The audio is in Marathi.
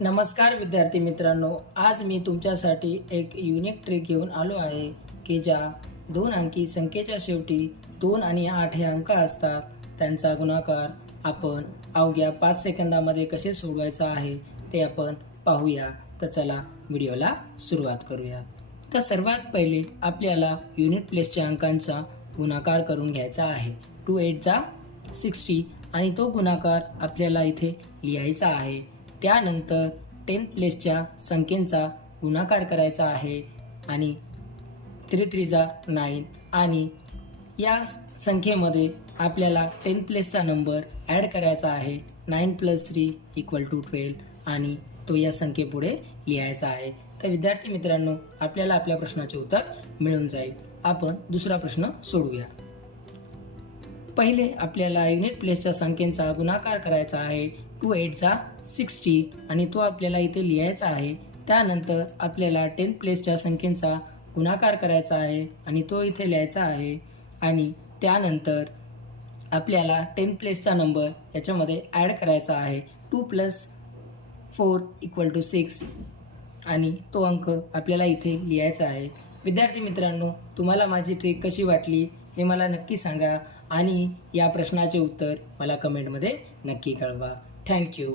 नमस्कार विद्यार्थी मित्रांनो, आज मी तुमच्यासाठी एक युनिक ट्रिक घेऊन आलो आहे की ज्या 2 अंकी संख्येच्या शेवटी 2 आणि 8 हे अंक असतात त्यांचा गुणाकार आपण अवघ्या 5 सेकंदामध्ये कसे सोडवायचा आहे ते आपण पाहूया। तर चला व्हिडिओला सुरुवात करूया। तर सर्वात पहिले आपल्याला युनिट प्लेसच्या अंकांचा गुणाकार करून घ्यायचा आहे। 2 8 चा 60 आणि तो गुणाकार आपल्याला इथे लिहायचा आहे। त्यानंतर 10 प्लेसच्या संख्येचा गुणाकार करायचा आहे आणि 3 3 चा 9 आणि या संख्येमध्ये आपल्याला 10 प्लेसचा नंबर ॲड करायचा आहे। 9 + 3 = 12 आणि तो या संख्येपुढे लिहायचा आहे। तर विद्यार्थी मित्रांनो, आपल्याला आपल्या प्रश्नाचे उत्तर मिळून जाईल। आपण दुसरा प्रश्न सोडूया। पहिले आपल्याला युनिट प्लेसच्या संख्येचा गुणाकार करायचा आहे। 2 8 चा 60 आणि तो आपल्याला इथे लिहायचा आहे। त्यानंतर आपल्याला 10 प्लेसच्या संख्येचा गुणाकार करायचा आहे आणि तो इथे लिहायचा आहे आणि त्यानंतर आपल्याला 10 प्लेसचा नंबर याच्यामध्ये ॲड करायचा आहे। 2 + 4 = 6 आणि तो अंक आपल्याला इथे लिहायचा आहे। विद्यार्थी मित्रांनो, तुम्हाला माझी ट्रिक कशी वाटली हे मला नक्की सांगा आणि या प्रश्नाचे उत्तर मला कमेंटमध्ये नक्की कळवा। थँक्यू।